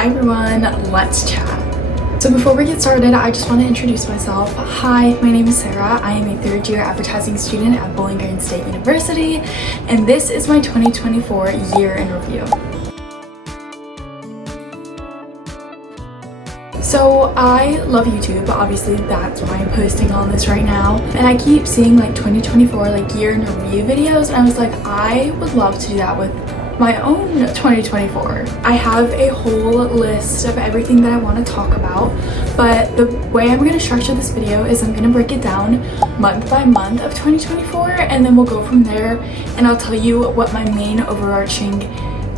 Hi everyone, let's chat. So before we get started, I just want to introduce myself. Hi, my name is Sarah. I am a third year advertising student at Bowling Green State University, and this is my 2024 year in review. So I love YouTube, obviously that's why I'm posting on this right now, and I keep seeing like 2024 like year in review videos, and I was like, I would love to do that with my own 2024. I have a whole list of everything that I want to talk about, but the way I'm going to structure this video is I'm going to break it down month by month of 2024, and then we'll go from there, and I'll tell you what my main overarching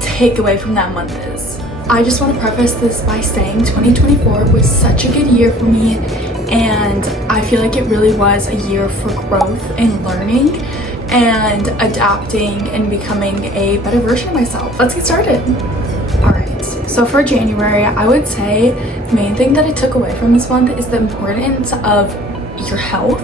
takeaway from that month is. I just want to preface this by saying 2024 was such a good year for me, and I feel like it really was a year for growth and learning and adapting and becoming a better version of myself. Let's get started. Alright, so for January, I would say the main thing that I took away from this month is the importance of your health.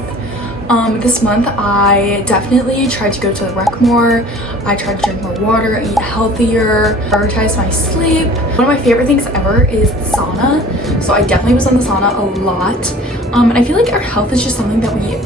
This month I definitely tried to go to the rec more. I tried to drink more water, eat healthier, prioritize my sleep. One of my favorite things ever is the sauna. So I definitely was in the sauna a lot. And I feel like our health is just something that we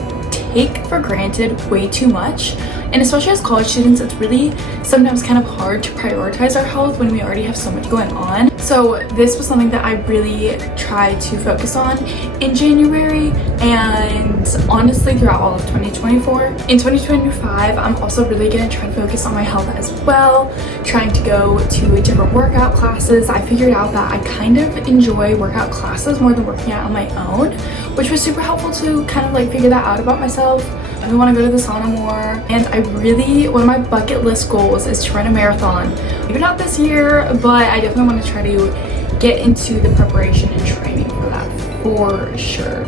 take for granted way too much, and especially as college students, it's really sometimes kind of hard to prioritize our health when we already have so much going on. So this was something that I really tried to focus on in January, and honestly throughout all of 2024. In 2025, I'm also really going to try to focus on my health as well, trying to go to different workout classes. I figured out that I kind of enjoy workout classes more than working out on my own, which was super helpful to kind of like figure that out about myself. I want to go to the sauna more, and I really, one of my bucket list goals is to run a marathon. Maybe not this year, but I definitely want to try to get into the preparation and training for that for sure.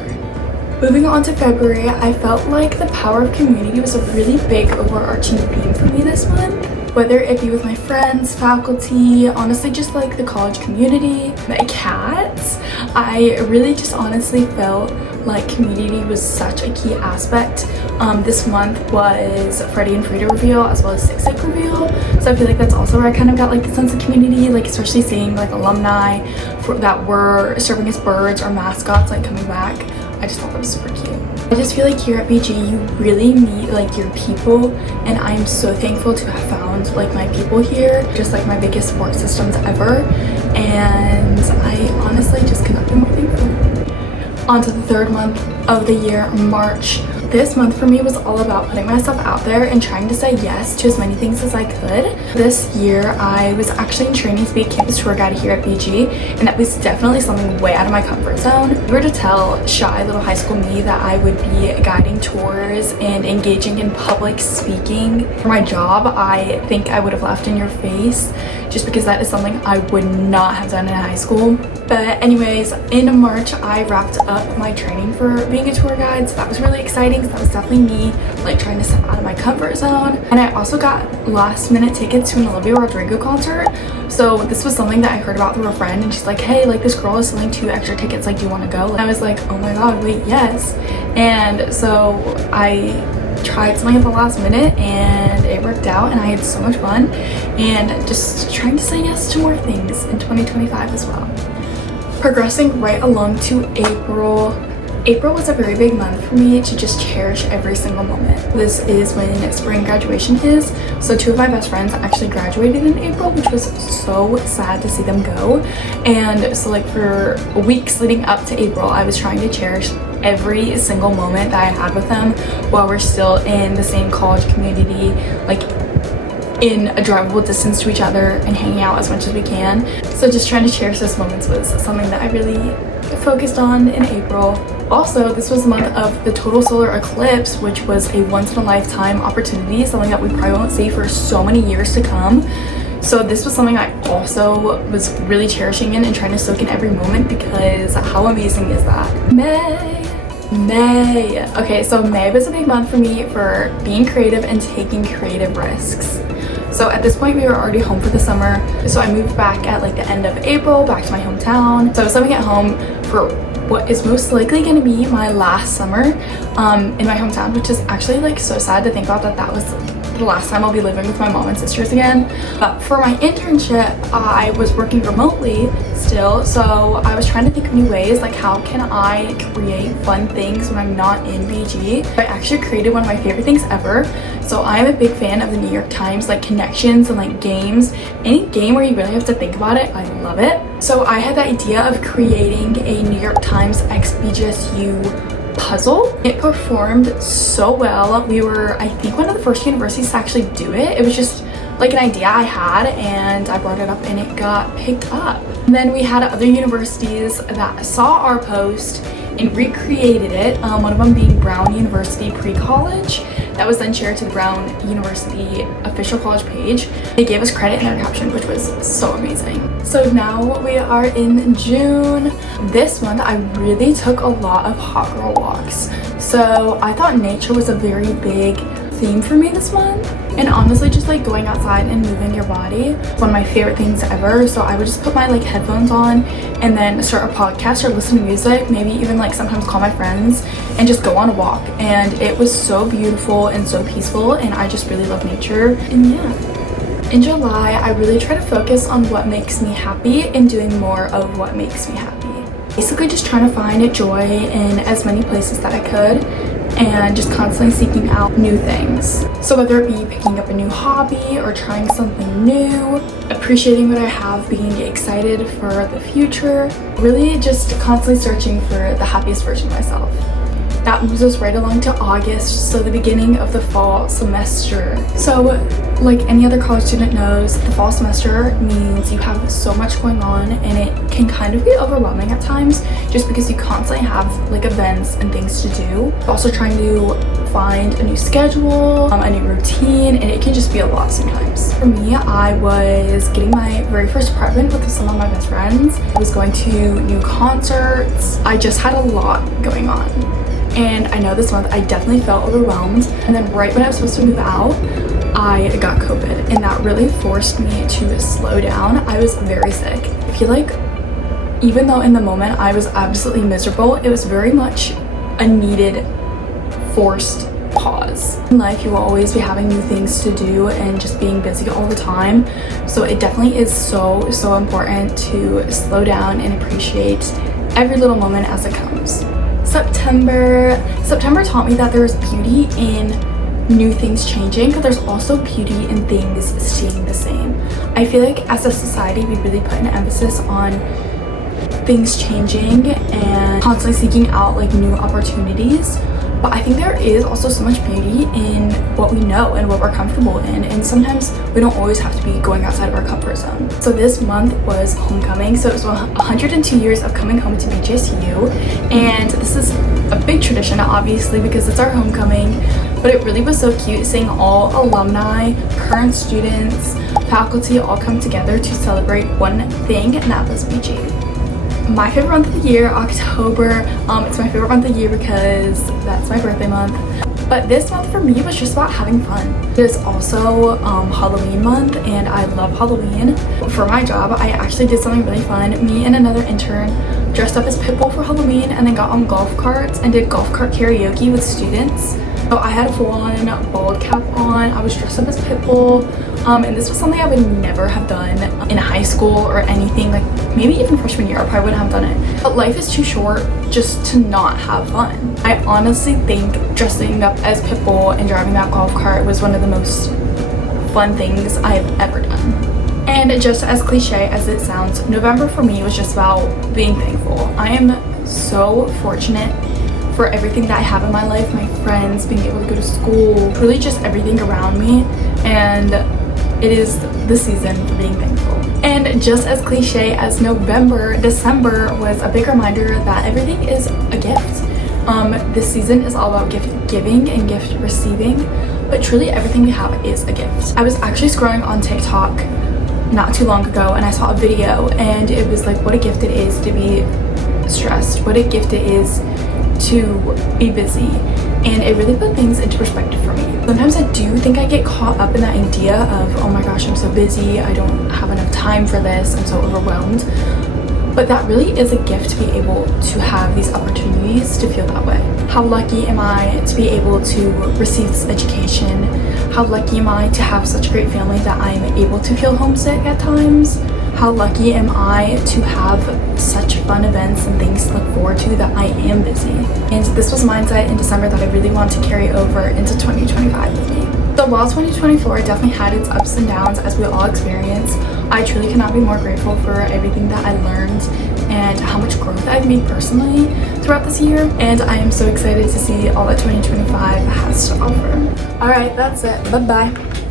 Moving on to February, I felt like the power of community was a really big overarching theme for me this month. Whether it be with my friends, faculty, honestly just like the college community, my cats, I really just honestly felt like community was such a key aspect. This month was Freddie and Frida reveal as well as Six Egg reveal, so I feel like that's also where I kind of got like the sense of community, like especially seeing like alumni that were serving as birds or mascots like coming back. I just thought that was super cute. I just feel like here at BG you really meet like your people, and I'm so thankful to have found like my people here, just like my biggest support systems ever, and I honestly just cannot be more thankful. On to the third month of the year, March. This month for me was all about putting myself out there and trying to say yes to as many things as I could. This year I was actually in training to be a campus tour guide here at BG, and that was definitely something way out of my comfort zone. If you were to tell shy little high school me that I would be guiding tours and engaging in public speaking for my job, I think I would have laughed in your face, just because that is something I would not have done in high school. But anyways, in March I wrapped up my training for being a tour guide, so that was really exciting. That was definitely me like trying to step out of my comfort zone. And I also got last minute tickets to an Olivia Rodrigo concert. So this was something that I heard about through a friend, and she's like, hey, like this girl is selling 2 extra tickets, like do you want to go? And I was like, oh my god, wait, yes. And so I tried something at the last minute and it worked out, and I had so much fun, and just trying to say yes to more things in 2025 as well. Progressing right along to April. April was a very big month for me to just cherish every single moment. This is when spring graduation is, so 2 of my best friends actually graduated in April, which was so sad to see them go. And so like for weeks leading up to April, I was trying to cherish every single moment that I had with them while we're still in the same college community, like in a drivable distance to each other and hanging out as much as we can. So just trying to cherish those moments was something that I really focused on in April. Also, this was the month of the total solar eclipse, which was a once-in-a-lifetime opportunity, something that we probably won't see for so many years to come. So this was something I also was really cherishing in and trying to soak in every moment, because how amazing is that? May. Okay, so May was a big month for me for being creative and taking creative risks. So at this point we were already home for the summer, so I moved back at like the end of April back to my hometown. So I was living at home for what is most likely going to be my last summer in my hometown, which is actually like so sad to think about that was the last time I'll be living with my mom and sisters again. But for my internship, I was working remotely still, so I was trying to think of new ways, like how can I create fun things when I'm not in BG. I actually created one of my favorite things ever. So I am a big fan of the New York Times like connections and like games. Any game where you really have to think about it, I love it. So I had the idea of creating a New York Times x BGSU puzzle. It performed so well. We were, I think, one of the first universities to actually do it. It was just like an idea I had and I brought it up and it got picked up. And then we had other universities that saw our post and recreated it, one of them being Brown University pre-college. That was then shared to the Brown University official college page. They gave us credit in their caption, which was so amazing. So now we are in June. This month I really took a lot of hot girl walks. So I thought nature was a very big theme for me this month. And honestly, just like going outside and moving your body, one of my favorite things ever. So I would just put my like headphones on and then start a podcast or listen to music, maybe even like sometimes call my friends and just go on a walk. And it was so beautiful and so peaceful, and I just really love nature. And yeah, in July I really try to focus on what makes me happy and doing more of what makes me happy. Basically just trying to find joy in as many places that I could and just constantly seeking out new things. So whether it be picking up a new hobby or trying something new, appreciating what I have, being excited for the future, really just constantly searching for the happiest version of myself. That moves us right along to August, so the beginning of the fall semester. So like any other college student knows, the fall semester means you have so much going on and it can kind of be overwhelming at times just because you constantly have like events and things to do. Also trying to find a new schedule, a new routine, and it can just be a lot sometimes. For me, I was getting my very first apartment with some of my best friends. I was going to new concerts. I just had a lot going on. And I know this month I definitely felt overwhelmed. And then right when I was supposed to move out, I got COVID, and that really forced me to slow down. I was very sick. I feel like even though in the moment I was absolutely miserable, it was very much a needed, forced pause. In life, you will always be having new things to do and just being busy all the time. So it definitely is so important to slow down and appreciate every little moment as it comes. September taught me that there's beauty in new things changing, but there's also beauty in things staying the same. I feel like as a society, we really put an emphasis on things changing and constantly seeking out like new opportunities. But I think there is also so much beauty in what we know and what we're comfortable in, and sometimes we don't always have to be going outside of our comfort zone. So this month was homecoming, so it was 102 years of coming home to BGSU, and this is a big tradition obviously because it's our homecoming, but it really was so cute seeing all alumni, current students, faculty all come together to celebrate one thing, and that was BG. My favorite month of the year, October. It's my favorite month of the year because that's my birthday month. But this month for me was just about having fun. It is also Halloween month, and I love Halloween. For my job, I actually did something really fun. Me and another intern dressed up as Pitbull for Halloween and then got on golf carts and did golf cart karaoke with students. So I had a full-on bald cap on. I was dressed up as Pitbull. And this was something I would never have done in high school or anything, like maybe even freshman year I probably wouldn't have done it. But life is too short just to not have fun. I honestly think dressing up as Pitbull and driving that golf cart was one of the most fun things I've ever done. And just as cliche as it sounds, November for me was just about being thankful. I am so fortunate for everything that I have in my life, my friends, being able to go to school, really just everything around me, and it is the season for being thankful. And just as cliche as November, December was a big reminder that everything is a gift. This season is all about gift giving and gift receiving, but truly everything we have is a gift. I was actually scrolling on TikTok not too long ago and I saw a video, and it was like what a gift it is to be stressed, what a gift it is to be busy, and it really put things into perspective for me. Sometimes I do think I get caught up in that idea of, oh my gosh, I'm so busy, I don't have enough time for this, I'm so overwhelmed. But that really is a gift to be able to have these opportunities to feel that way. How lucky am I to be able to receive this education? How lucky am I to have such a great family that I am able to feel homesick at times? How lucky am I to have such fun events and things to look forward to that I am busy? And this was a mindset in December that I really want to carry over into 2025 with me. So while 2024 definitely had its ups and downs as we all experience, I truly cannot be more grateful for everything that I learned and how much growth I've made personally throughout this year. And I am so excited to see all that 2025 has to offer. All right, that's it. Bye-bye.